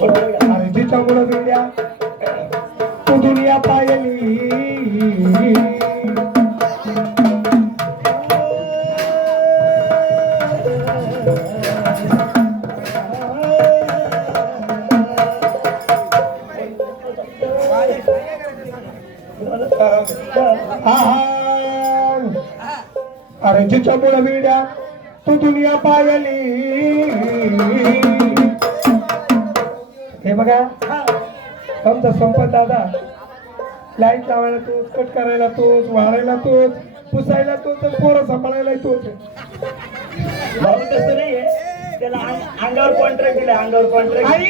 अरे जिच्या मुलं विड्या तू दुनिया पायली आहा. अरे जिच्या मुलं विड्या तू दुनिया पायली हे बघा. आमचा संपत दादा. लाइट लावायला तोच कट करायला तोच वाढायला तोच पुसायला तोच पोरं सांभाळायला तोच. भाऊ तसं नाहीये त्याला अंग- अंगावर कॉन्ट्रॅक्ट दिला अंगावर कॉन्ट्रॅक्ट आई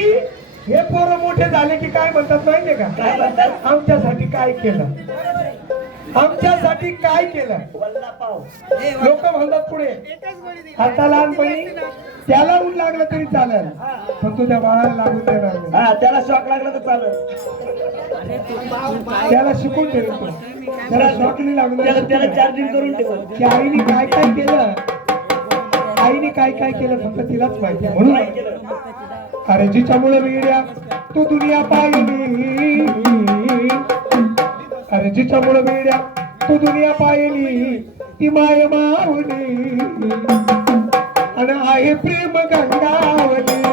हे पोरं मोठे झाले की काय म्हणतात माहितीये का? काय म्हणतात? आमच्यासाठी काय केलं? आमच्यासाठी काय केलं? लोक म्हणतात पुढे आता लहानपणी त्याला ऊन लागलं तरी चालेल पण तुझ्या बाळाला लागू देणार हा त्याला शॉक लागला तर चालत त्याला शिकून ठेव तू. त्याला शॉक नाही लागणार त्याला त्याला चार्जिंग करून ठेव. की आईने काय काय केलं? आईने काय काय केलं? फक्त तिलाच माहिती. म्हणून. अरे जिच्यामुळे वेड्या तू दुनिया पाहिली. अरे जिच्यामुळे वेड्या तू दुनिया पाहिली ती माय मावली आणि आहे प्रेम गंगावली.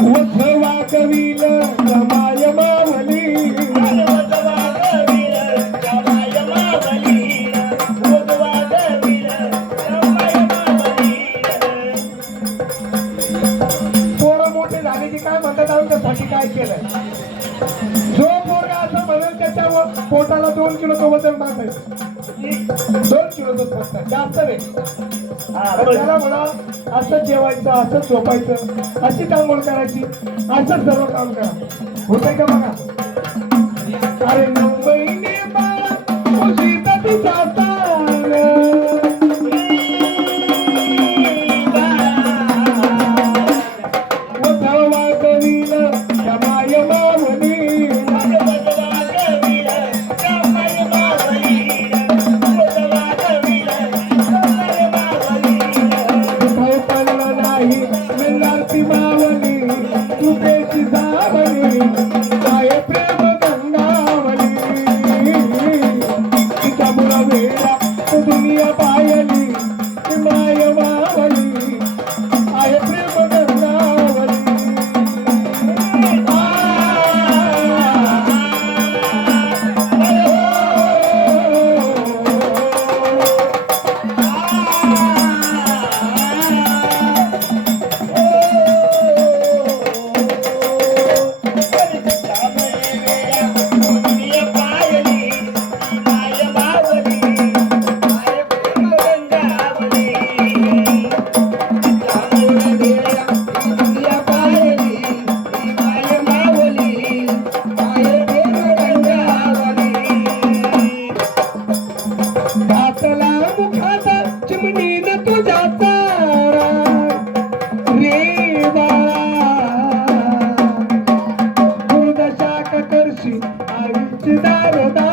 वधवा कवील रमाय मावली. पोरं मोठे झाले की काय म्हणतात आमच्यासाठी काय केलंय? जो पोरगा असं म्हणेल त्याच्या पोटाला दोन किलो वजन दोन किलो दूध फक्त जास्त नाही. त्याला म्हणा असं जेवायचं असं झोपायचं अशी कामोल करायची? असं सर्व काम करा. होतंय का बघा? अरे नऊ Canada.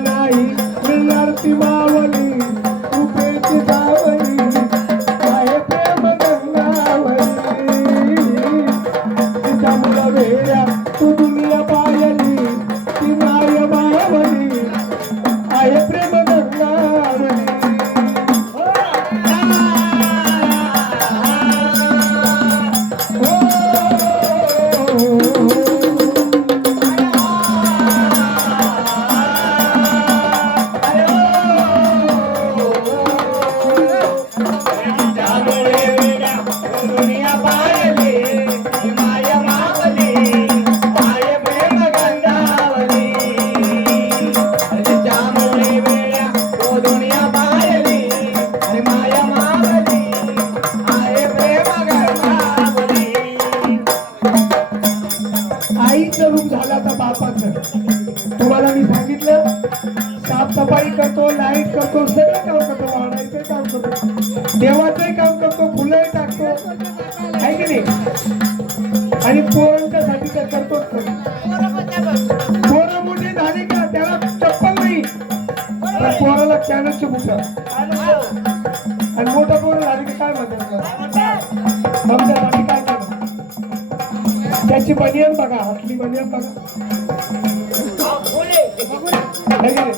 Nai, Nai, Nai, Nai, Nai, Nai, Nai, Nai, आईचं रूप झाला आता बापाचं. तुम्हाला मी सांगितलं साफसफाई करतो लाइट करतो सगळं काम करतो वाढायचं काम करतो. देवाचंही काम करतो फुलंही टाकतो. आहे की नाही? आणि पोरांच्यासाठी मोठं पोरं झाली की काय म्हणतात आमच्यासाठी काय केलं त्याची बनियन बघा हातली बनियन बघा. है?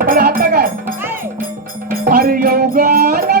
पण आता काय? अरे योगाला